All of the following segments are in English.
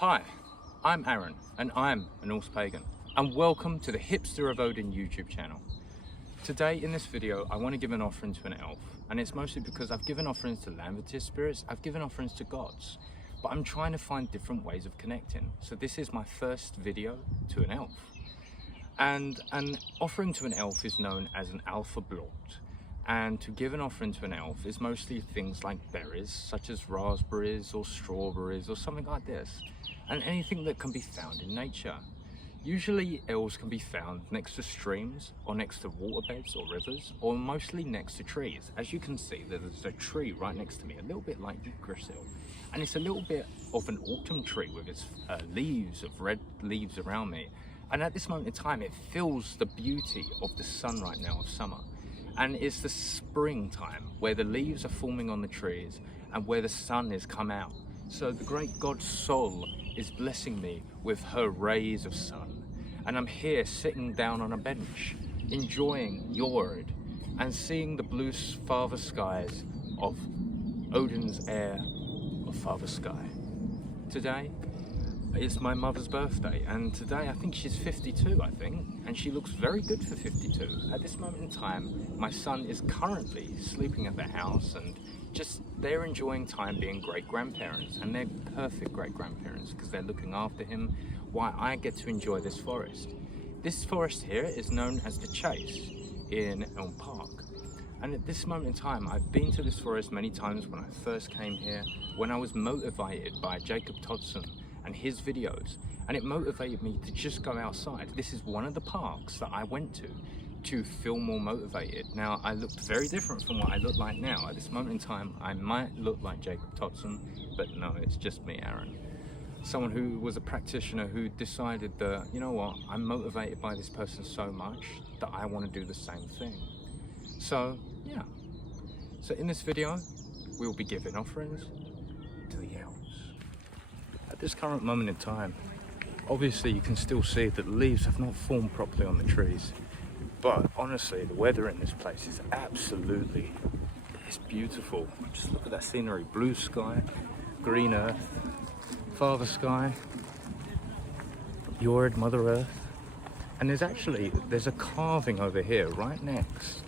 Hi, I'm Aaron and I'm a Norse pagan, and welcome to the Hipster of Odin YouTube channel. Today in this video I want to give an offering to an elf, and it's mostly because I've given offerings to Landvertir spirits, I've given offerings to gods, but I'm trying to find different ways of connecting. So this is my first video to an elf. And an offering to an elf is known as an alpha blot. And to give an offering to an elf is mostly things like berries, such as raspberries or strawberries or something like this, and anything that can be found in nature. Usually elves can be found next to streams or next to waterbeds or rivers, or mostly next to trees. As you can see, there's a tree right next to me, a little bit like Yggdrasil, and it's a little bit of an autumn tree with its leaves of red leaves around me. And at this moment in time, it feels the beauty of the sun right now of summer. And it's the springtime where the leaves are forming on the trees and where the sun has come out. So the great god Sol is blessing me with her rays of sun. And I'm here sitting down on a bench, enjoying Jord and seeing the blue farther skies of Odin's air of farther sky. Today, it's my mother's birthday, and today I think she's 52, and she looks very good for 52. At this moment in time, my son is currently sleeping at the house, and they're enjoying time being great-grandparents, and they're perfect great-grandparents because they're looking after him while I get to enjoy this forest. This forest here is known as the Chase in Elm Park. And at this moment in time, I've been to this forest many times when I first came here, when I was motivated by Jacob Todson and his videos, and it motivated me to just go outside. This is one of the parks that I went to feel more motivated. Now, I looked very different from what I look like now. At this moment in time, I might look like Jacob Todson, but no, it's just me, Aaron. Someone who was a practitioner who decided that, you know what, I'm motivated by this person so much that I want to do the same thing. So, yeah. So in this video, we'll be giving offerings to the elves. At this current moment in time, obviously you can still see that the leaves have not formed properly on the trees, but honestly the weather in this place is absolutely, it's beautiful. Just look at that scenery, blue sky, green earth, father sky, Jord, Mother Earth, and there's a carving over here right next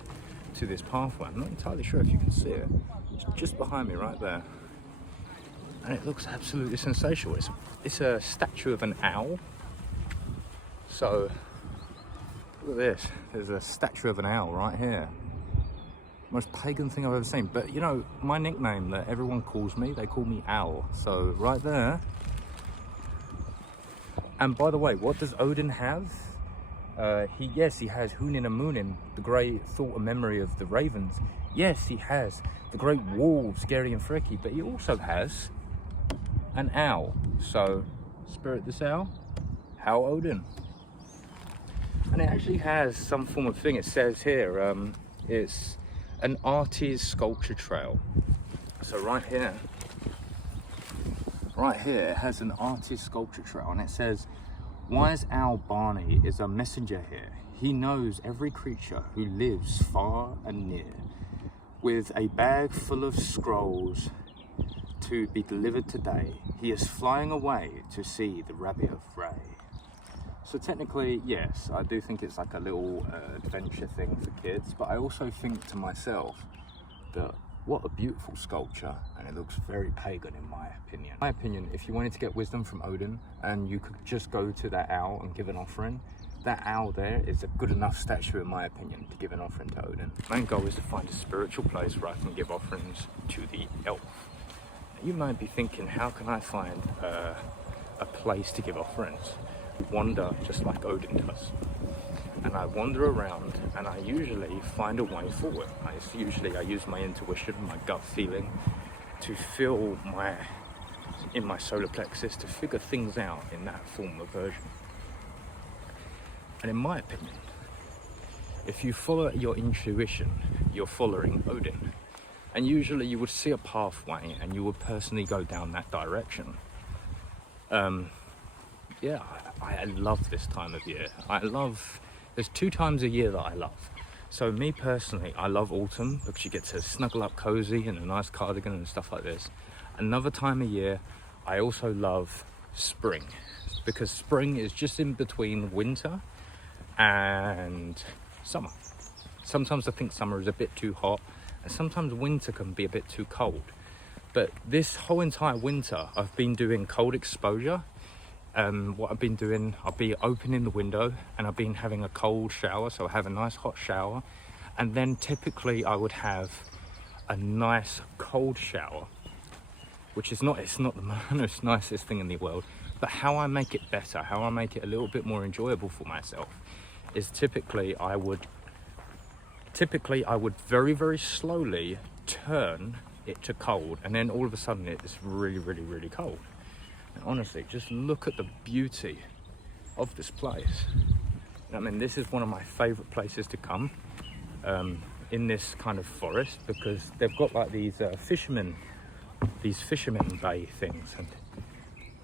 to this pathway. I'm not entirely sure if you can see it. It's just behind me right there. And it looks absolutely sensational. It's a statue of an owl. So, look at this. There's a statue of an owl right here. Most pagan thing I've ever seen. But you know, my nickname that everyone calls me, they call me Owl. So, right there. And by the way, what does Odin have? Yes, he has Hunin and Munin, the great thought and memory of the ravens. Yes, he has the great wolves, Geri and Freki, but he also has an owl. So, spirit this owl, Howl Odin. And it actually has some form of thing. It says here, it's an artist's sculpture trail. So right here, it has an artist's sculpture trail, and it says, "Wise Owl Barney is a messenger here. He knows every creature who lives far and near, with a bag full of scrolls to be delivered today. He is flying away to see the Rabbit of Ray." So technically, yes, I do think it's like a little adventure thing for kids, but I also think to myself that what a beautiful sculpture, and it looks very pagan in my opinion. In my opinion, if you wanted to get wisdom from Odin and you could just go to that owl and give an offering, that owl there is a good enough statue in my opinion to give an offering to Odin. My main goal is to find a spiritual place where I can give offerings to the elf. You might be thinking, how can I find a place to give offerings? I wander just like Odin does. And I wander around and I usually find a way forward. I use my intuition, my gut feeling to feel in my solar plexus to figure things out in that form of version. And in my opinion, if you follow your intuition, you're following Odin. And usually you would see a pathway and you would personally go down that direction. Yeah, I love this time of year. There's 2 times a year that I love. So me personally, I love autumn because you get to snuggle up cozy in a nice cardigan and stuff like this. Another time of year, I also love spring, because spring is just in between winter and summer. Sometimes I think summer is a bit too hot, and sometimes winter can be a bit too cold. But this whole entire winter, I've been doing cold exposure. What I've been doing, I'll be opening the window and I've been having a cold shower. So I have a nice hot shower, and then typically I would have a nice cold shower, which is it's not the most nicest thing in the world. But how I make it better, how I make it a little bit more enjoyable for myself, is typically I would very, very slowly turn it to cold, and then all of a sudden it's really, really, really cold. And honestly, just look at the beauty of this place. I mean, this is one of my favorite places to come, in this kind of forest, because they've got like these fishermen bay things, and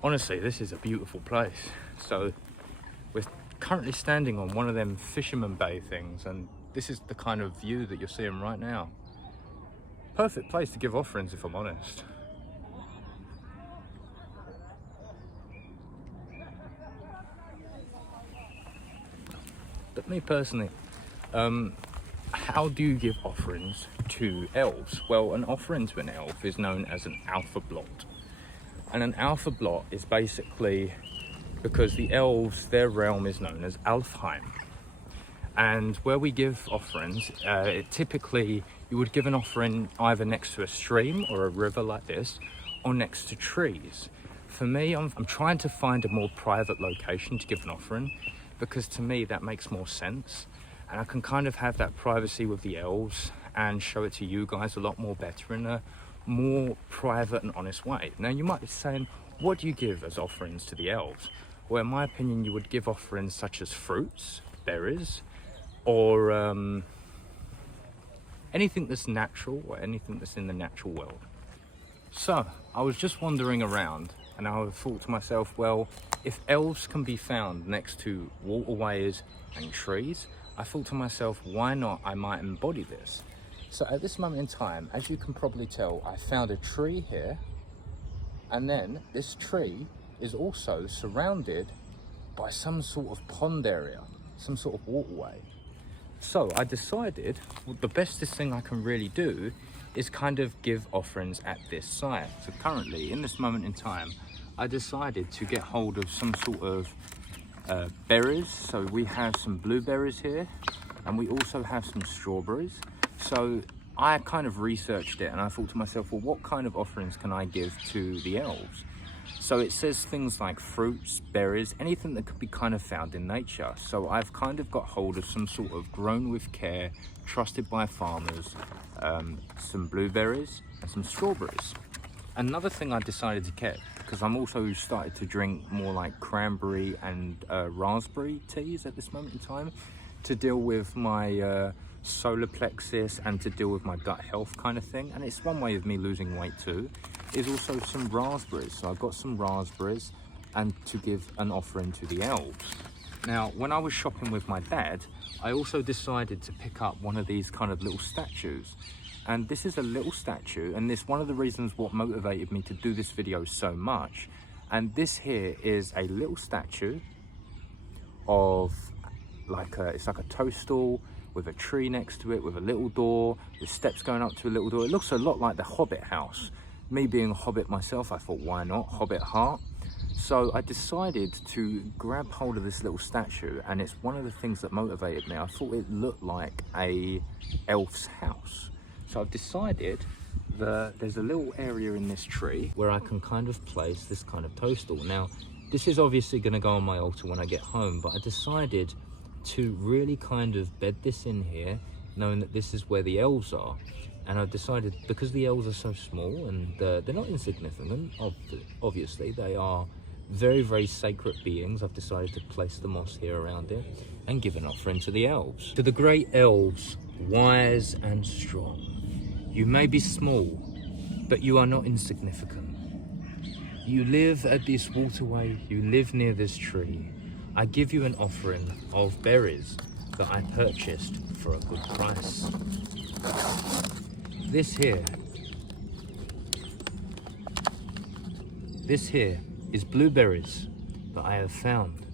honestly, this is a beautiful place. So we're currently standing on one of them fisherman bay things, and this is the kind of view that you're seeing right now. Perfect place to give offerings, if I'm honest. But me personally, how do you give offerings to elves? Well, an offering to an elf is known as an alpha blot. And an alpha blot is basically because the elves, their realm is known as Alfheim. And where we give offerings, typically you would give an offering either next to a stream or a river like this, or next to trees. For me, I'm trying to find a more private location to give an offering, because to me that makes more sense, and I can kind of have that privacy with the elves and show it to you guys a lot more better in a more private and honest way. Now you might be saying, what do you give as offerings to the elves? Well, in my opinion, you would give offerings such as fruits, berries, or anything that's natural, or anything that's in the natural world. So I was just wandering around, and I thought to myself, well, if elves can be found next to waterways and trees, I thought to myself, why not I might embody this? So at this moment in time, as you can probably tell, I found a tree here, and then this tree is also surrounded by some sort of pond area, some sort of waterway. So I decided, well, the bestest thing I can really do is kind of give offerings at this site. So currently, in this moment in time, I decided to get hold of some sort of berries. So we have some blueberries here, and we also have some strawberries. So I kind of researched it, and I thought to myself, well, what kind of offerings can I give to the elves? So it says things like fruits, berries, anything that could be kind of found in nature. So I've kind of got hold of some sort of grown with care, trusted by farmers, some blueberries and some strawberries. Another thing I decided to get, because I'm also started to drink more like cranberry and raspberry teas at this moment in time, to deal with my solar plexus and to deal with my gut health kind of thing. And it's one way of me losing weight too, is also some raspberries. So I've got some raspberries, and to give an offering to the elves. Now, when I was shopping with my dad, I also decided to pick up one of these kind of little statues. And this is a little statue, and this one of the reasons what motivated me to do this video so much. And this here is a little statue of it's like a toadstool with a tree next to it, with a little door, with steps going up to a little door. It looks a lot like the Hobbit house. Me being a Hobbit myself, I thought, why not? Hobbit heart. So I decided to grab hold of this little statue, and it's one of the things that motivated me. I thought it looked like a elf's house. So I've decided that there's a little area in this tree where I can kind of place this kind of toadstool. Now, this is obviously going to go on my altar when I get home, but I decided to really kind of bed this in here, knowing that this is where the elves are. And I've decided, because the elves are so small and they're not insignificant, obviously, they are very, very sacred beings, I've decided to place the moss here around it and give an offering to the elves. To the great elves, wise and strong, you may be small, but you are not insignificant. You live at this waterway, you live near this tree. I give you an offering of berries that I purchased for a good price. This here is blueberries that I have found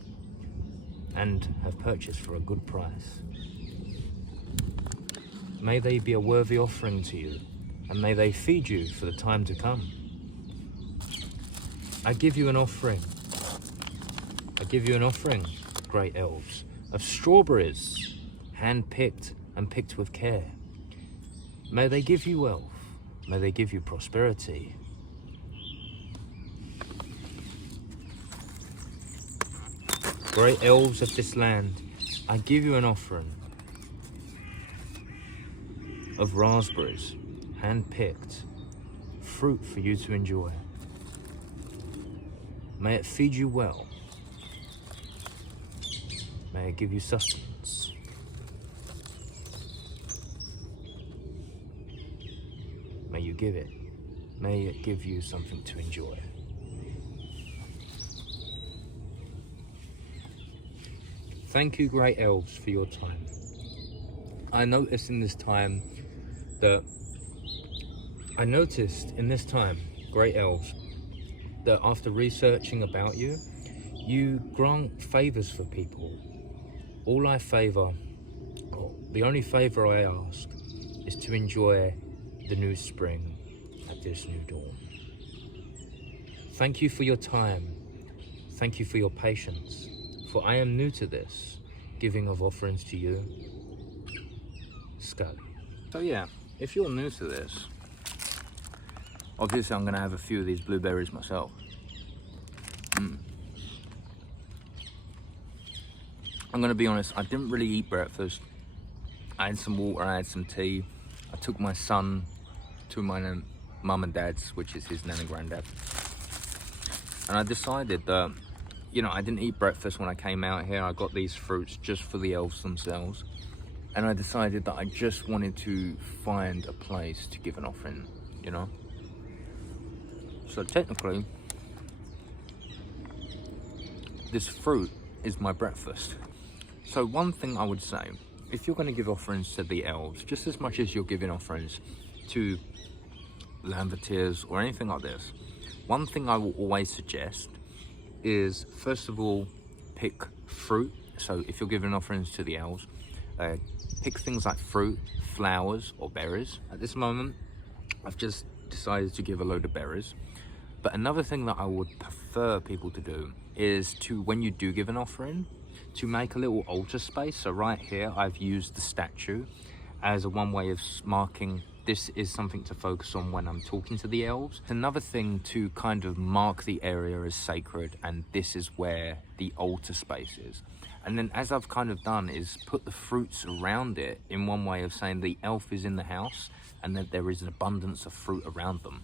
and have purchased for a good price. May they be a worthy offering to you, and may they feed you for the time to come. I give you an offering. I give you an offering, great elves, of strawberries, hand-picked and picked with care. May they give you wealth. May they give you prosperity. Great elves of this land, I give you an offering of raspberries, hand-picked, fruit for you to enjoy. May it feed you well. May it give you sustenance. May you give it. May it give you something to enjoy. Thank you, great elves, for your time. I noticed in this time, great elves, that after researching about you, you grant favors for people. The only favor I ask is to enjoy the new spring at this new dawn. Thank you for your time. Thank you for your patience, for I am new to this, giving of offerings to you. Scully. So yeah, if you're new to this, obviously I'm going to have a few of these blueberries myself. I'm going to be honest, I didn't really eat breakfast. I had some water, I had some tea. I took my son to my mum and dad's, which is his nan and granddad. And I decided that, you know, I didn't eat breakfast when I came out here. I got these fruits just for the elves themselves. And I decided that I just wanted to find a place to give an offering, you know? So technically, this fruit is my breakfast. So one thing I would say, if you're going to give offerings to the elves, just as much as you're giving offerings to lambertiers or anything like this, one thing I will always suggest is, first of all, pick fruit. So if you're giving offerings to the elves, pick things like fruit, flowers, or berries. At this moment, I've just decided to give a load of berries. But another thing that I would prefer people to do is to, when you do give an offering, to make a little altar space. So right here, I've used the statue as one way of marking this is something to focus on when I'm talking to the elves. Another thing to kind of mark the area as sacred, and this is where the altar space is. And then as I've kind of done is put the fruits around it in one way of saying the elf is in the house and that there is an abundance of fruit around them.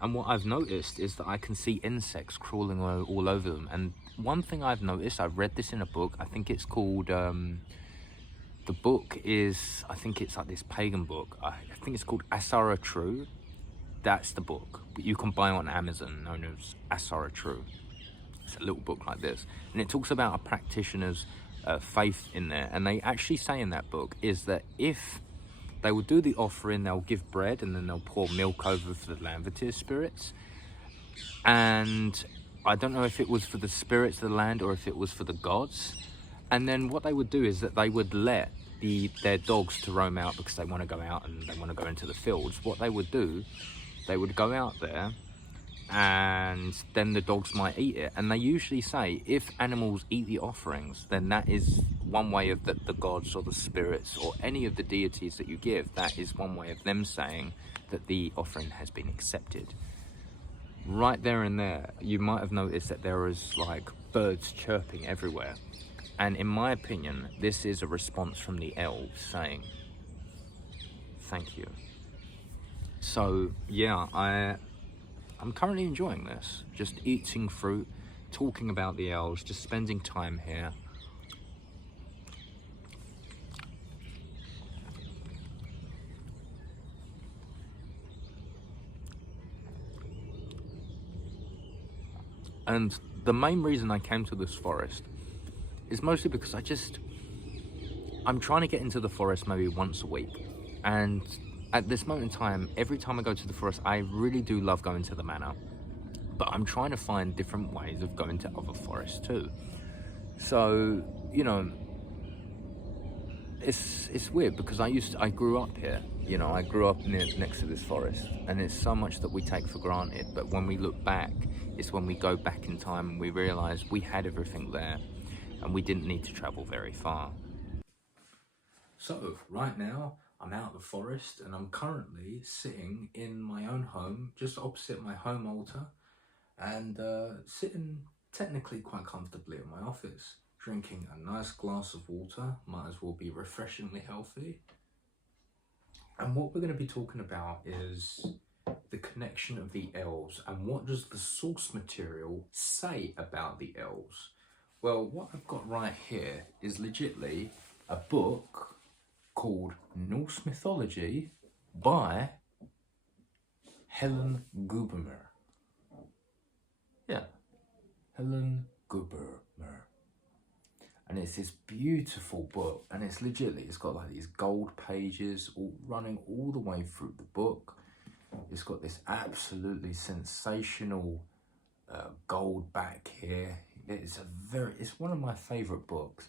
And what I've noticed is that I can see insects crawling all over them. And one thing I've noticed, I've read this in a book, I think it's called, the book is, I think it's like this pagan book. I think it's called Asara True. That's the book. You can buy it on Amazon, known as Asara True. It's a little book like this. And it talks about a practitioner's faith in there. And they actually say in that book is that if they will do the offering, they'll give bread and then they'll pour milk over for the Lambertier spirits. And I don't know if it was for the spirits of the land or if it was for the gods. And then what they would do is that they would let their dogs to roam out because they want to go out and they want to go into the fields. What they would do, they would go out there and then the dogs might eat it. And they usually say if animals eat the offerings, then that is one way of the gods or the spirits or any of the deities that you give, that is one way of them saying that the offering has been accepted. Right there and there, you might have noticed that there is like birds chirping everywhere. And in my opinion, this is a response from the elves saying, thank you. So yeah, I'm currently enjoying this. Just eating fruit, talking about the elves, just spending time here. And the main reason I came to this forest is mostly because I'm trying to get into the forest maybe once a week. And at this moment in time, every time I go to the forest, I really do love going to the manor. but I'm trying to find different ways of going to other forests too. So, you know, it's weird because I grew up here. You know, I grew up next to this forest, and it's so much that we take for granted. But when we look back, it's when we go back in time and we realise we had everything there, and we didn't need to travel very far. So right now, I'm out of the forest, and I'm currently sitting in my own home, just opposite my home altar, and sitting technically quite comfortably in my office, drinking a nice glass of water. Might as well be refreshingly healthy. And what we're going to be talking about is the connection of the elves, and what does the source material say about the elves. Well, what I've got right here is legitly a book called Norse Mythology by Helen Gubermer. Yeah, Helen Gubermer. And it's this beautiful book, and it's legitly, it's got like these gold pages all running all the way through the book. It's got this absolutely sensational gold back here. It's one of my favorite books.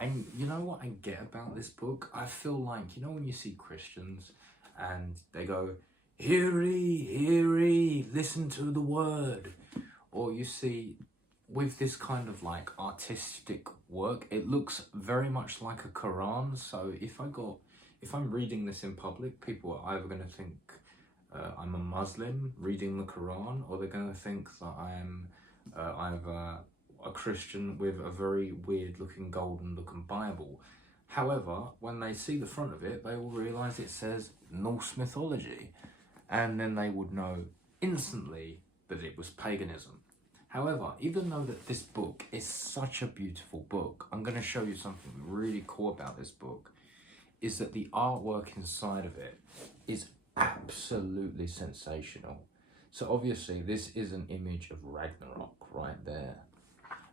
And you know what I get about this book? I feel like, you know, when you see Christians and they go, "Hear ye, hear ye, listen to the word," or you see with this kind of like artistic work, it looks very much like a Quran. So if I'm reading this in public, people are either going to think I'm a Muslim reading the Quran, or they're going to think that I am either a Christian with a very weird looking golden looking Bible. However, when they see the front of it, they will realise it says Norse mythology, and then they would know instantly that it was paganism. However, even though that this book is such a beautiful book, I'm going to show you something really cool about this book, is that the artwork inside of it is absolutely sensational. So obviously this is an image of Ragnarok right there.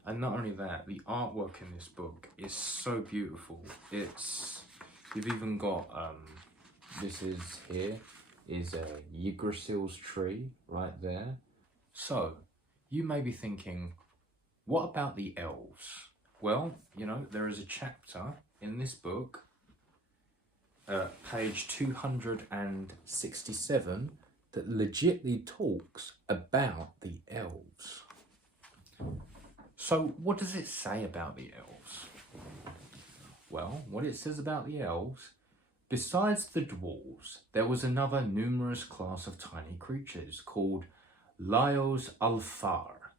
And not only that, the artwork in this book is so beautiful. You've even got, this is a Yggdrasil's tree right there. So, you may be thinking, what about the elves? Well, you know, there is a chapter in this book, page 267, that legitimately talks about the elves. So, what does it say about the elves? Well, what it says about the elves, besides the dwarves, there was another numerous class of tiny creatures called Lyos Alfar,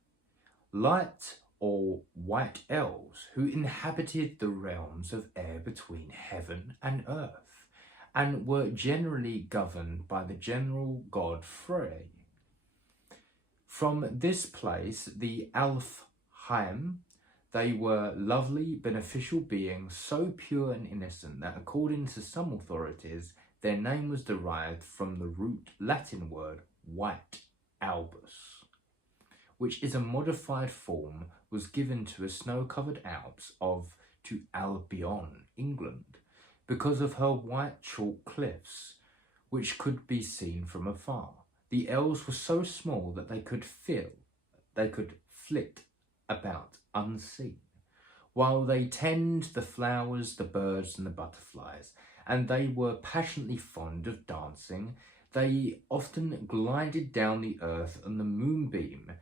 light or white elves, who inhabited the realms of air between heaven and earth, and were generally governed by the general god Frey. From this place, the Alfheim, they were lovely, beneficial beings, so pure and innocent that according to some authorities, their name was derived from the root Latin word white, albus, which is a modified form was given to a snow-covered Alps to Albion, England, because of her white chalk cliffs, which could be seen from afar. The elves were so small that they could flit about unseen, while they tend the flowers, the birds and the butterflies, and they were passionately fond of dancing. They often glided down the earth on the moonbeam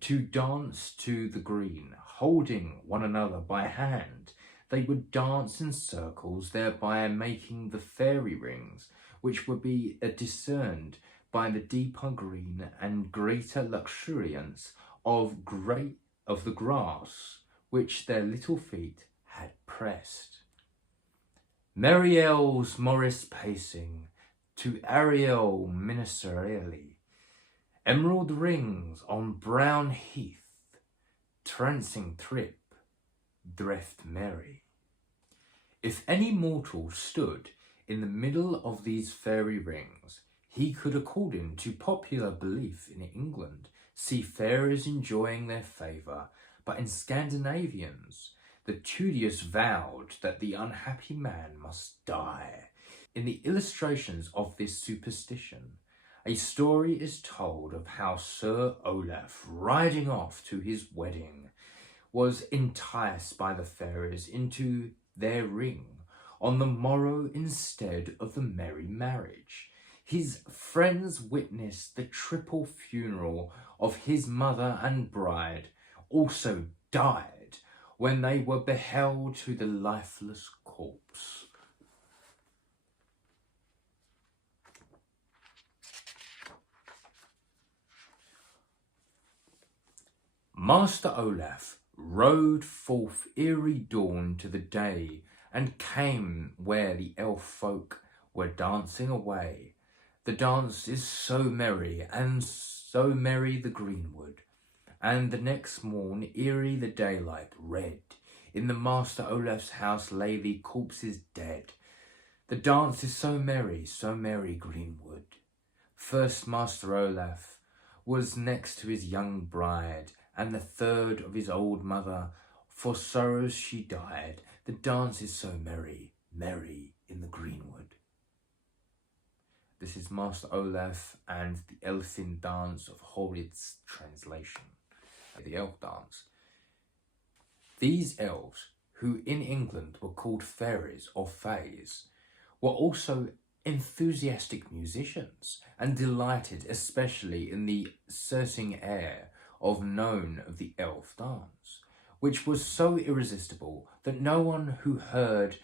to dance to the green, holding one another by hand. They would dance in circles, thereby making the fairy rings, which would be discerned by the deeper green and greater luxuriance of the grass which their little feet had pressed. Merry elves Morris pacing, to Ariel ministerially, emerald rings on brown heath, trancing trip, dreft merry. If any mortal stood in the middle of these fairy rings, he could, according to popular belief in England, see fairies enjoying their favour, but in Scandinavians, the Tudius vowed that the unhappy man must die. In the illustrations of this superstition, A story is told of how Sir Olaf, riding off to his wedding, was enticed by the fairies into their ring on the morrow instead of the merry marriage. His friends witnessed the triple funeral of his mother and bride, also died when they were beheld to the lifeless corpse. Master Olaf rode forth ere dawn to the day, and came where the elf folk were dancing away. The dance is so merry, and so merry the greenwood. And the next morn, ere the daylight red, in the Master Olaf's house lay the corpses dead. The dance is so merry greenwood. First Master Olaf was next to his young bride, and the third of his old mother, for sorrows she died. The dance is so merry in the greenwood. This is Master Olaf and the Elfin Dance of Horit's translation. The elf dance. These elves, who in England were called fairies or fays, were also enthusiastic musicians and delighted especially in the certain air of known of the elf dance, which was so irresistible that no one who heard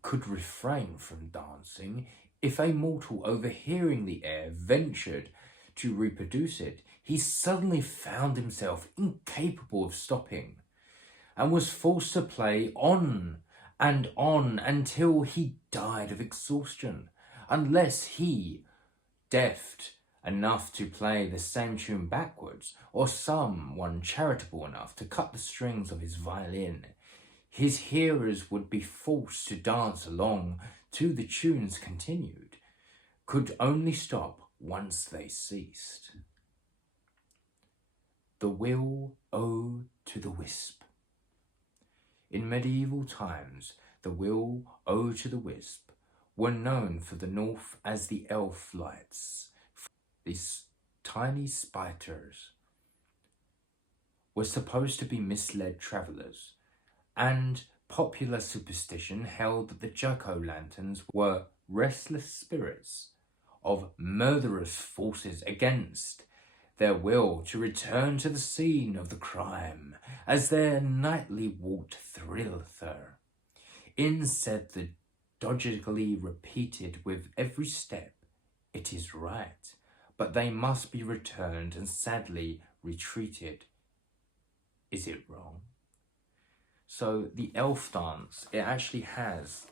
could refrain from dancing. If a mortal overhearing the air ventured to reproduce it, he suddenly found himself incapable of stopping, and was forced to play on and on until he died of exhaustion, unless he, deft enough to play the same tune backwards, or someone charitable enough to cut the strings of his violin, his hearers would be forced to dance along till the tunes continued, could only stop once they ceased. The Will O to the Wisp. In medieval times, the Will O to the Wisp were known for the north as the elf lights. These tiny spiders were supposed to be misled travellers, and popular superstition held that the jack-o'-lanterns were restless spirits of murderous forces against their will to return to the scene of the crime as their nightly walked thither. In said the doggedly repeated with every step, "It is right, but they must be returned and sadly retreated. Is it wrong?" So the elf dance, it actually has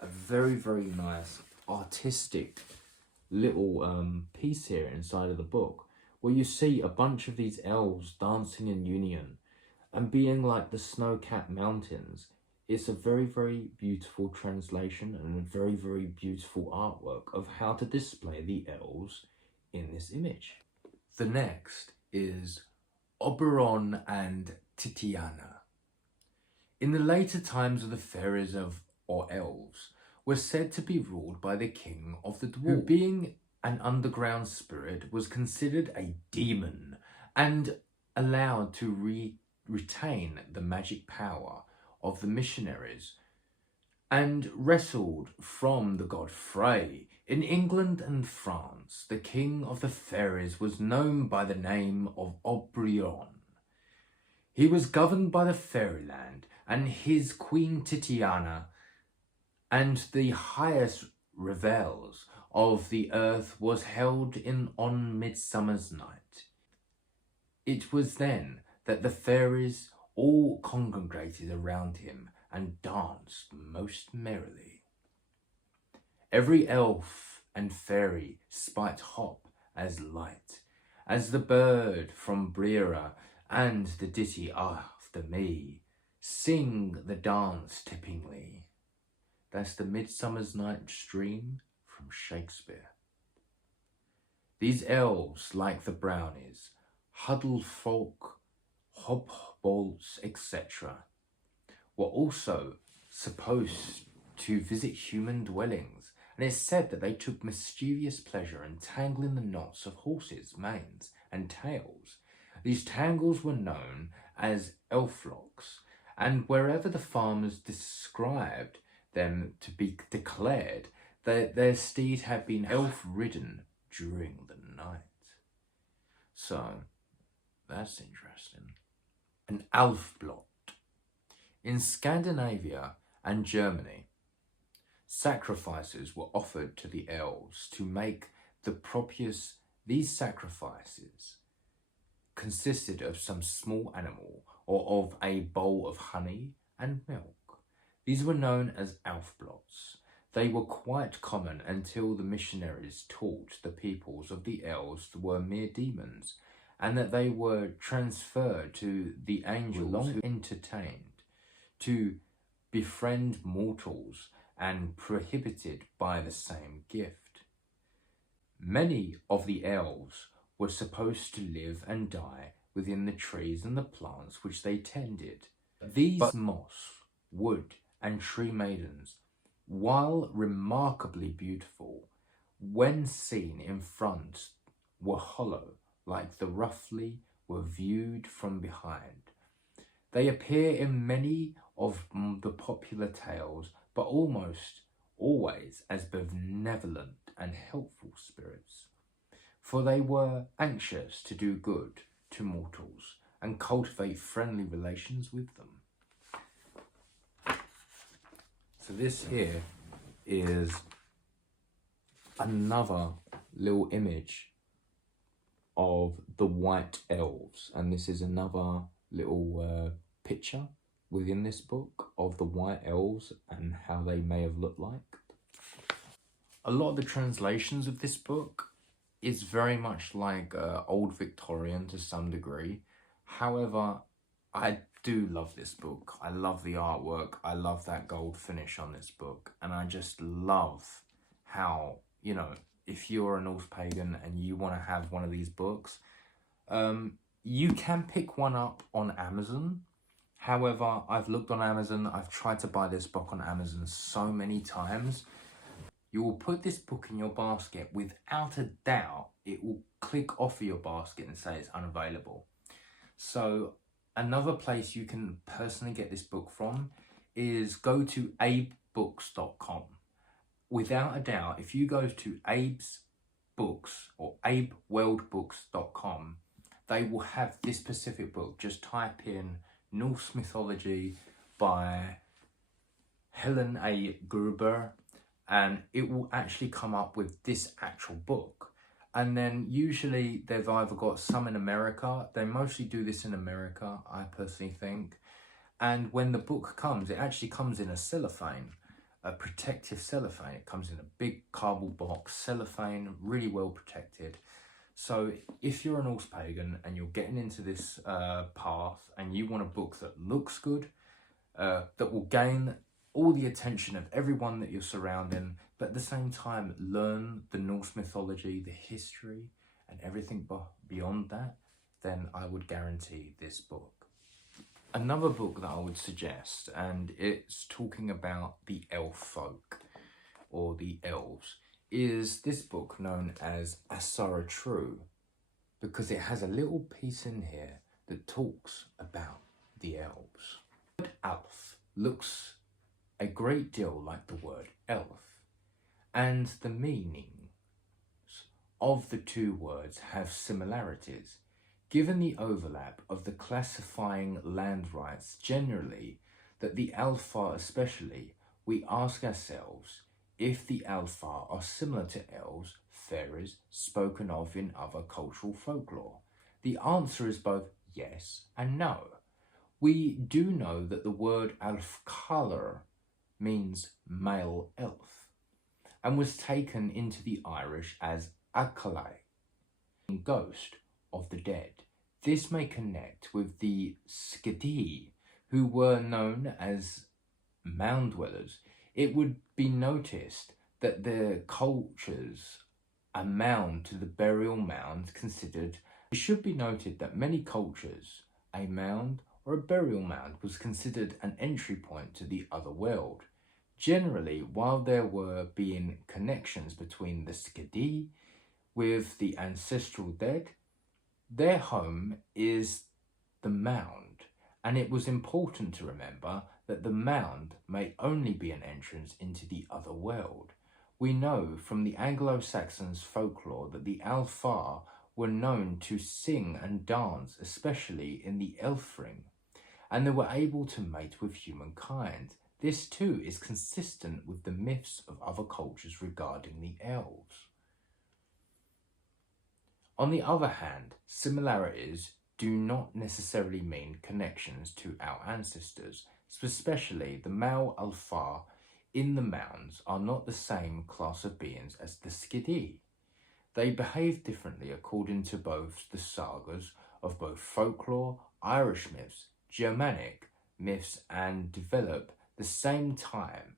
a very, very nice artistic little piece here inside of the book, where you see a bunch of these elves dancing in union and being like the snow-capped mountains. It's a very, very beautiful translation and a very, very beautiful artwork of how to display the elves in this image. The next is Oberon and Titiana. In the later times of the fairies or elves were said to be ruled by the king of the dwarves, who being an underground spirit was considered a demon and allowed to retain the magic power of the missionaries, and wrestled from the god Frey. In England and France, the king of the fairies was known by the name of Oberon. He was governed by the fairyland, and his queen Titiana, and the highest revels of the earth was held on Midsummer's Night. It was then that the fairies all congregated around him and danced most merrily. Every elf and fairy spied hop as light as the bird from Breera, and the ditty after me sing the dance tippingly. That's the Midsummer's Night Dream from Shakespeare. These elves, like the brownies, huddled folk, hobbolts, etc., were also supposed to visit human dwellings and it's said that they took mischievous pleasure in tangling the knots of horses' manes and tails. These tangles were known as elf locks, and wherever the farmers described them to be declared that their steed had been elf-ridden during the night. So, that's interesting. An Alfblot. In Scandinavia and Germany, sacrifices were offered to the elves to make the propius. These sacrifices consisted of some small animal or of a bowl of honey and milk. These were known as Alfblots. They were quite common until the missionaries taught the peoples of the elves were mere demons, and that they were transferred to the angels long entertained to befriend mortals and prohibited by the same gift. Many of the elves were supposed to live and die within the trees and the plants which they tended. These moss, wood, and tree maidens, while remarkably beautiful, when seen in front, were hollow, like the roughly were viewed from behind. They appear in many of the popular tales, but almost always as benevolent and helpful spirits, for they were anxious to do good to mortals and cultivate friendly relations with them. So this here is another little image of the white elves, and this is another little picture within this book of the white elves and how they may have looked like. A lot of the translations of this book is very much like old Victorian to some degree. However, I do love this book. I love the artwork. I love that gold finish on this book. And I just love how, you know, if you're a Norse pagan and you want to have one of these books, you can pick one up on Amazon. However, I've looked on Amazon. I've tried to buy this book on Amazon so many times. You will put this book in your basket. Without a doubt, it will click off of your basket and say it's unavailable. So another place you can personally get this book from is go to abebooks.com. Without a doubt, if you go to Abe's Books or abeworldbooks.com, they will have this specific book. Just type in Norse Mythology by Helen A. Gruber, and it will actually come up with this actual book. And then usually they've either got some in America. They mostly do this in America, I personally think. And when the book comes, it actually comes in a cellophane, a protective cellophane. It comes in a big cardboard box, cellophane, really well protected. So if you're a Norse pagan and you're getting into this path and you want a book that looks good, that will gain all the attention of everyone that you're surrounding, but at the same time learn the Norse mythology, the history, and everything beyond that, then I would guarantee this book. Another book that I would suggest, and it's talking about the elf folk, or the elves, is this book known as Asara True, because it has a little piece in here that talks about the elves. The word elf looks a great deal like the word elf, and the meanings of the two words have similarities. Given the overlap of the classifying land rights generally, that the Alpha especially, we ask ourselves if the Alpha are similar to elves, fairies, spoken of in other cultural folklore. The answer is both yes and no. We do know that the word Alfkallr means male elf, and was taken into the Irish as Acalai, ghost of the dead. This may connect with the Skadi, who were known as mound dwellers. It would be noticed that their cultures, a mound to the burial mound considered. It should be noted that many cultures, a mound or a burial mound was considered an entry point to the other world. Generally, while there were being connections between the Skadi with the ancestral dead, their home is the mound, and it was important to remember that the mound may only be an entrance into the other world. We know from the Anglo-Saxons folklore that the Alfar were known to sing and dance, especially in the Elfring, and they were able to mate with humankind. This too is consistent with the myths of other cultures regarding the elves. On the other hand, similarities do not necessarily mean connections to our ancestors, especially the male Alfar in the mounds are not the same class of beings as the Skidi. They behave differently according to both the sagas of both folklore, Irish myths, Germanic myths, and develop the same time.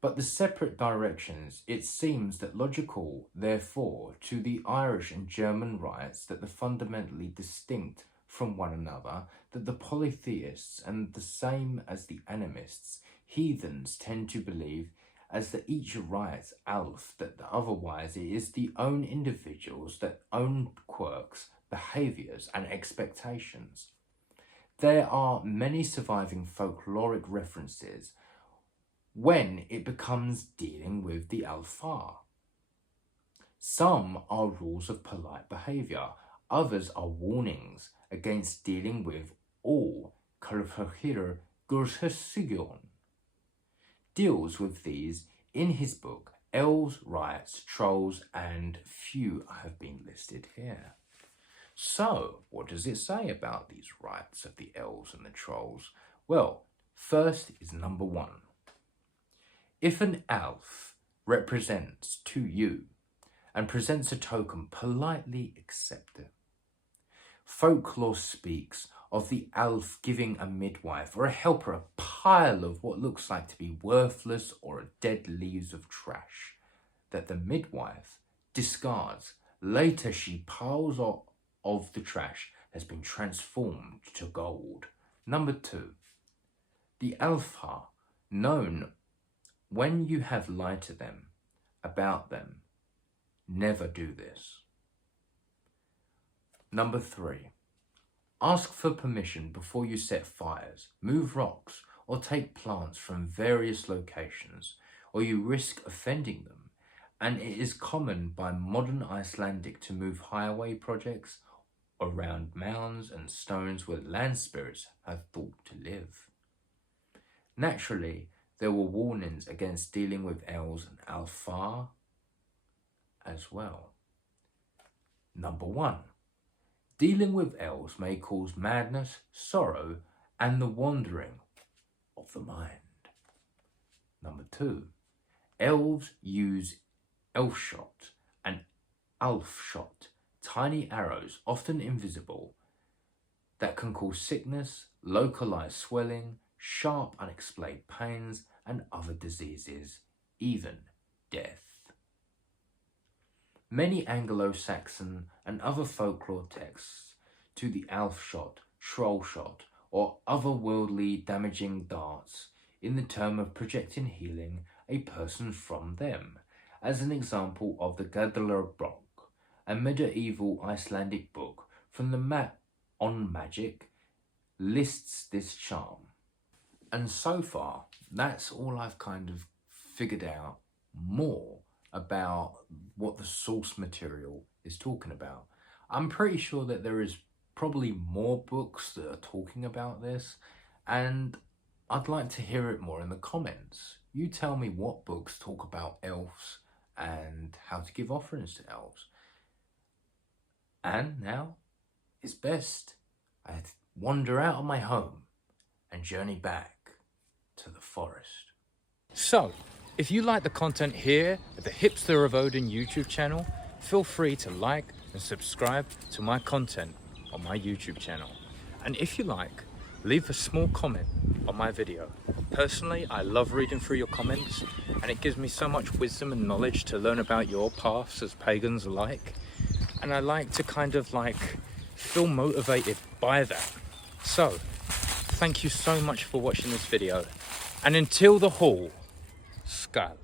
But the separate directions, it seems that logical, therefore, to the Irish and German rites that are fundamentally distinct from one another, that the polytheists and the same as the animists, heathens tend to believe as that each writes Alf, that otherwise it is the own individuals that own quirks, behaviours and expectations. There are many surviving folkloric references when it becomes dealing with the Alfar. Some are rules of polite behaviour, others are warnings against dealing with all Carfachir Gurshasigion. Deals with these in his book Elves, Rites, Trolls, and few have been listed here. So, what does it say about these rites of the elves and the trolls? Well, first is number 1. If an elf represents to you and presents a token, politely accept it. Folklore speaks of the elf giving a midwife or a helper a pile of what looks like to be worthless or dead leaves of trash that the midwife discards. Later she piles of the trash has been transformed to gold. Number 2, the Alfar, known when you have lied to them about them, never do this. Number 3, ask for permission before you set fires, move rocks, or take plants from various locations, or you risk offending them. And it is common by modern Icelandic to move highway projects around mounds and stones where land spirits have thought to live. Naturally, there were warnings against dealing with elves and Alfar as well. Number 1, dealing with elves may cause madness, sorrow, and the wandering of the mind. Number 2, elves use elf shot and alf shot, tiny arrows, often invisible, that can cause sickness, localized swelling, sharp unexplained pains, and other diseases, even death. Many Anglo-Saxon and other folklore texts to the alf shot, troll shot, or otherworldly damaging darts in the term of projecting healing a person from them, as an example of the Gadalarbok, a medieval Icelandic book from the map on magic, lists this charm. And so far, that's all I've kind of figured out more about what the source material is talking about. I'm pretty sure that there is probably more books that are talking about this, and I'd like to hear it more in the comments. You tell me what books talk about elves and how to give offerings to elves. And now, it's best I wander out of my home and journey back to the forest. So, if you like the content here at the Hipster of Odin YouTube channel, feel free to like and subscribe to my content on my YouTube channel. And if you like, leave a small comment on my video. Personally, I love reading through your comments, and it gives me so much wisdom and knowledge to learn about your paths as pagans alike. And I like to kind of feel motivated by that. So, thank you so much for watching this video. And until the hall, skull.